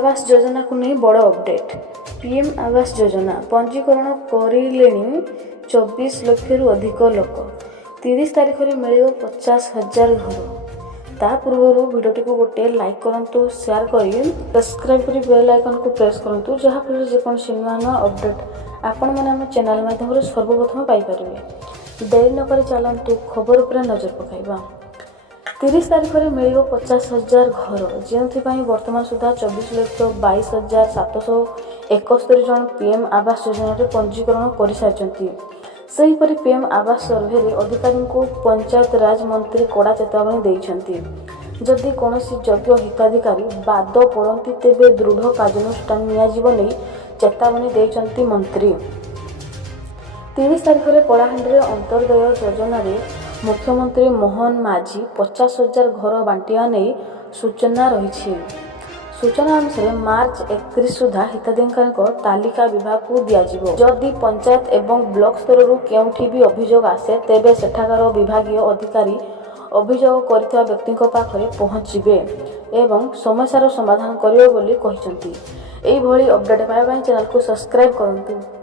आवास योजना को नहीं बड़ अपडेट। पीएम आवास योजना पंजीकरण करेलेनी 24 लाख रु अधिक लोक। 30 तारीख में मिल 50,000 घर। ता पूर्व वीडियोटी को गोटे लाइक करूँ, शेयर कर सब्सक्राइब कर बेल आइकन को प्रेस करूँ, जहाँफल जेकोसी नुआ नुआ अपडेट आपण मैंने आम चैनल माध्यम सर्वप्रथम पाइपर। देरी नक चलतु खबर पर नजर पकाइबा। 30 तारीख में मिल 50,000 घर, जो बर्तमान सुधा 24,22,771 जन पीएम आवास योजना पंजीकरण कर सारी। सेहीपरि पीएम आवास सर्वे अधिकारी को पंचायत राज मंत्री कड़ा चेतावनी देइछन्ति। जदि कौनसी योग्य हिताधिकारी बाद पड़ती तेबे दृढ़ कार्यानुष्ठान नियाजिबो नै चेतावनी देइछन्ति मंत्री। 30 तारीख में कलाहांडी अंत्योदय योजना मुख्यमंत्री मोहन माझी 50,000 घर बांटिया नहीं सूचना रही। सूचना अनुसार मार्च 31 सुधा हिताधिकारी तालिका विभाग को दिज्व। जदि पंचायत एवं ब्लॉक स्तर केउठी भी अभियोग आसे तेबे सेठाकार विभागीय अधिकारी अभियोग करथिबा व्यक्ति पाखरे पहुंचबे एवं समस्यार समाधान करिवे बोली कहिसंती। एही भली अपडेट पाइबा चैनल को सब्सक्राइब करंतु।